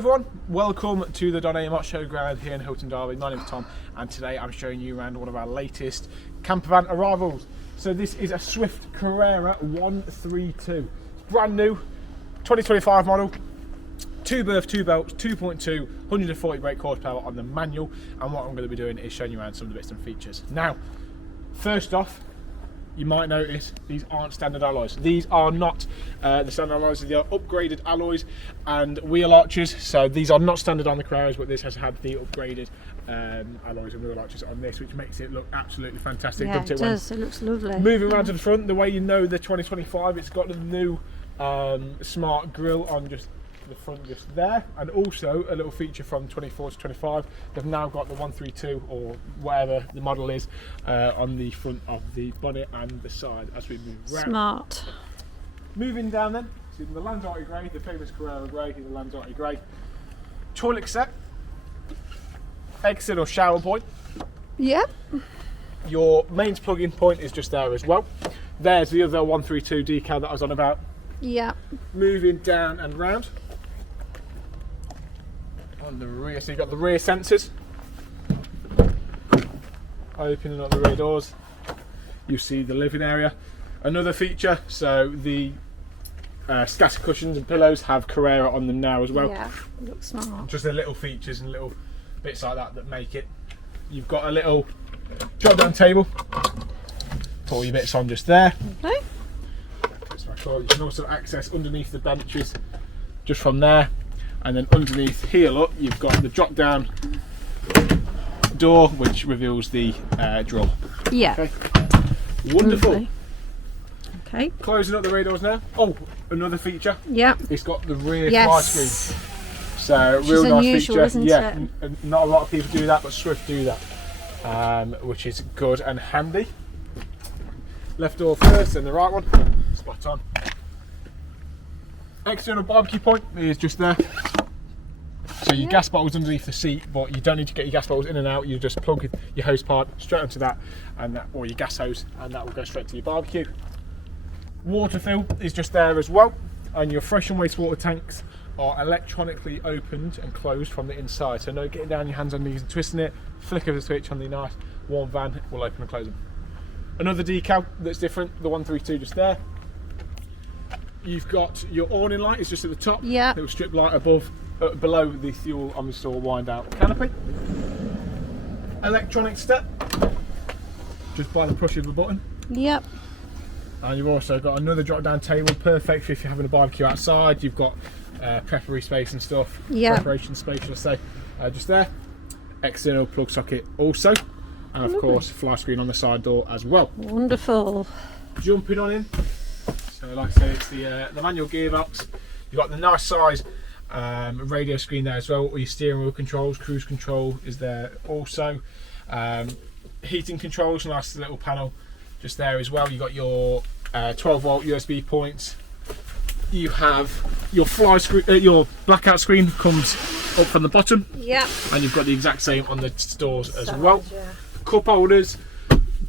everyone, welcome to the Donna Yacht Showground here in Hilton Derby. My name is Tom and today I'm showing you around one of our latest camper van arrivals. So this is a Swift Carrera 132. It's brand new, 2025 model, 2 berth, 2 belts, 2.2, 140 brake horsepower on the manual, and what I'm going to be doing is showing you around some of the bits and features. Now, first off, you might notice these aren't standard alloys. These are not the standard alloys, they are upgraded alloys and wheel arches. So these are not standard on the Carreras, but this has had the upgraded alloys and wheel arches on this, which makes it look absolutely fantastic. Yeah, it does. It looks lovely. Moving around to the front, the way you know the 2025, it's got the new smart grille on just the front just there, and also a little feature from 24 to 25. They've now got the 132 or whatever the model is on the front of the bonnet and the side as we move around. Smart. Moving down then, so the Lanzarote grey, the famous Carrera grey, the Lanzarote grey. Toilet set, exit or shower point. Yep. Your mains plug-in point is just there as well. There's the other 132 decal that I was on about. Yep. Moving down and round. On the rear, so you've got the rear sensors. Opening up the rear doors, you see the living area. Another feature, so the scatter cushions and pillows have Carrera on them now as well. Yeah, looks smart. Just the little features and little bits like that that make it. You've got a little drop down table, put all your bits on just there. Okay. You can also access underneath the benches just from there, and then underneath here, look, you've got the drop down door which reveals the drawer. Yeah. Okay. Wonderful. Lovely. Okay. Closing up the rear doors now. Oh, another feature. Yep. It's got the rear Yes. fly screen. So Which real is nice unusual, feature. isn't Yeah, it? not a lot of people do that, but Swift do that, which is good and handy. Left door first and the right one. Spot on. External barbecue point is just there. So your gas bottle's underneath the seat, but you don't need to get your gas bottles in and out. You just plug your hose pipe straight onto that, and that, or your gas hose, and that will go straight to your barbecue. Water fill is just there as well, and your fresh and wastewater tanks are electronically opened and closed from the inside. So no getting down your hands on knees and twisting it. Flick of the switch on the nice warm van will open and close them. Another decal that's different, the 132 just there. You've got your awning light, it's just at the top. Yeah. Little strip light above, below the fuel on the store wind out canopy. Electronic step, just by the push of a button. Yep. And you've also got another drop down table, perfect for if you're having a barbecue outside. You've got preparatory space and stuff. Yeah. Preparation space, should I say, just there. External plug socket also. And of course, fly screen on the side door as well. Wonderful. Jumping on in. So like I say, it's the manual gearbox. You've got the nice size radio screen there as well. All your steering wheel controls, cruise control is there also. Heating controls, nice little panel just there as well. You've got your 12 volt USB points. You have your fly screen, your blackout screen comes up from the bottom. Yep. And you've got the exact same on the stores as well. Yeah. Cup holders,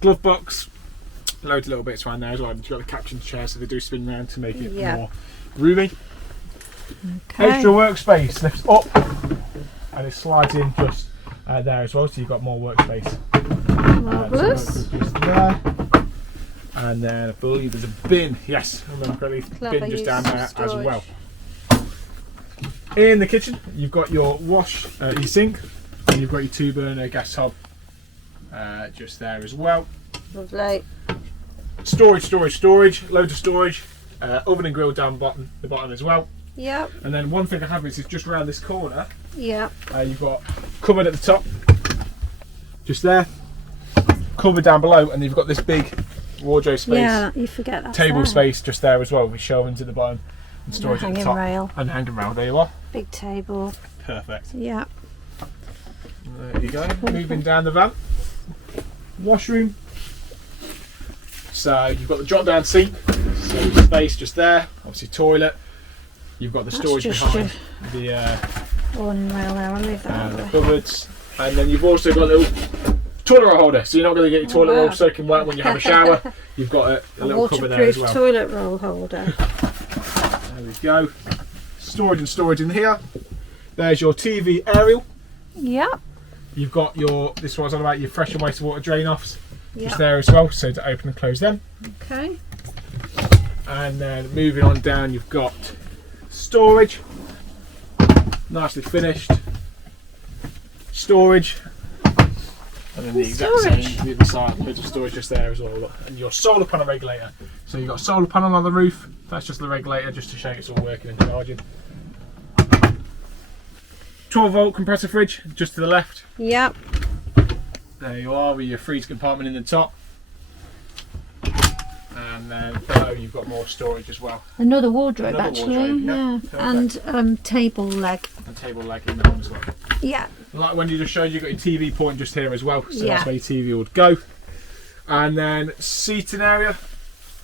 glove box, loads of little bits around there as well. You've got the caption chair, so they do spin around to make it more roomy. Okay. Extra workspace lifts up and it slides in just there as well, so you've got more workspace. Marvellous. So just there. And then I believe there's a bin, yes, I remember correctly, bin just down there as well. In the kitchen, you've got your wash, your sink, and you've got your 2-burner gas hob just there as well. Lovely. Storage, loads of storage. Oven and grill down the bottom as well. Yep. And then one thing I have is just around this corner. Yep. You've got cupboard at the top, just there. Cupboard down below, and you've got this big wardrobe space. Yeah, you forget that. Table space just there as well, with shelvings at the bottom and storage at the top. Rail. And hanging rail. There you are. Big table. Perfect. Yeah. There you go. Moving down the van. Washroom. So you've got the drop down seat, so space just there, obviously toilet. You've got the storage behind the awning rail there, I'll leave that out the there. cupboards, and then you've also got a little toilet roll holder, so you're not going to get your toilet roll soaking wet when you have a shower. You've got a little cupboard there as well. Toilet roll holder. There we go. Storage in here. There's your TV aerial. Yep. You've got your, this one's on about your fresh and wastewater drain offs. Yep. Just there as well, so to open and close them. Okay. And then moving on down, you've got storage, nicely finished. Storage, and then the exact same the other side, loads of storage just there as well. Look. And your solar panel regulator. So you've got a solar panel on the roof. That's just the regulator, just to show it's all working and charging. 12-volt compressor fridge, just to the left. Yep. There you are, with your freeze compartment in the top. And then below you've got more storage as well. Another wardrobe, Another actually. wardrobe, Yeah. And table leg. And table leg in there as well. Yeah. Like when you just showed, you've got your TV point just here as well, so Yeah. that's where your TV would go. And then seating area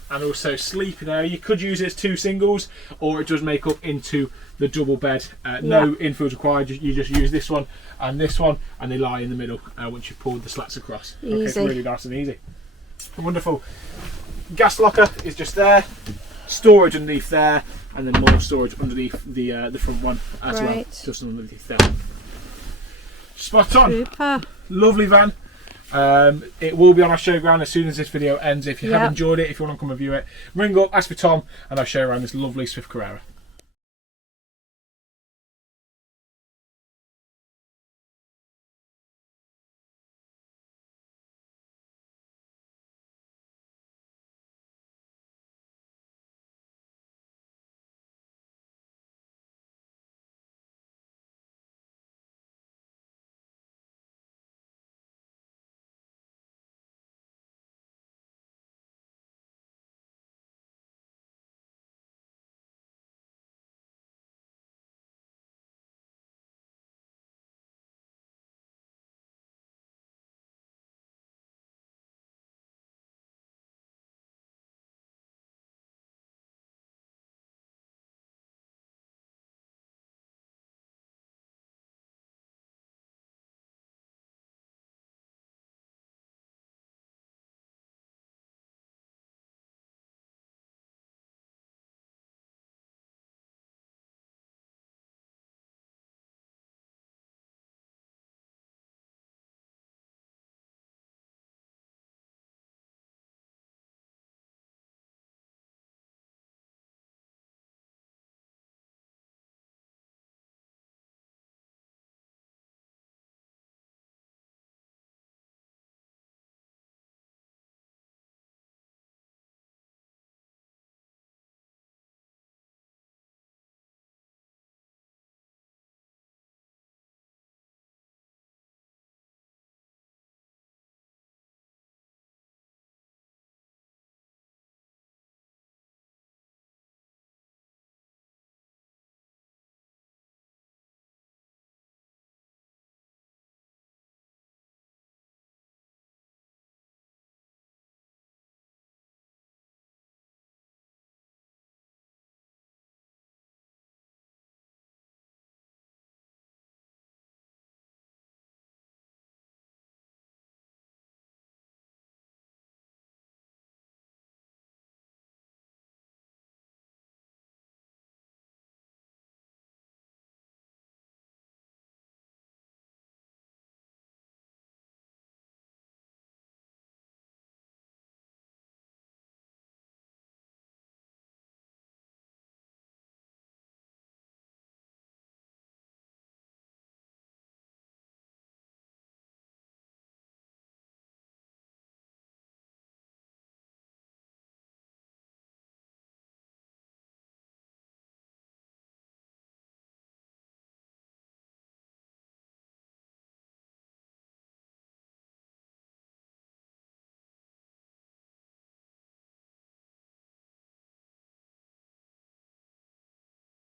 and also sleeping area. You could use it as 2 singles, or it does make up into the double bed. No infills required, you just use this one, and they lie in the middle once you've pulled the slats across. Easy. Okay, it's really nice and easy. Wonderful. Gas locker is just there, storage underneath there, and then more storage underneath the front one as well, just underneath there. Spot on. Super. Lovely van. It will be on our showground as soon as this video ends. If you have enjoyed it, if you want to come and view it, ring up, ask for Tom, and I'll show you around this lovely Swift Carrera.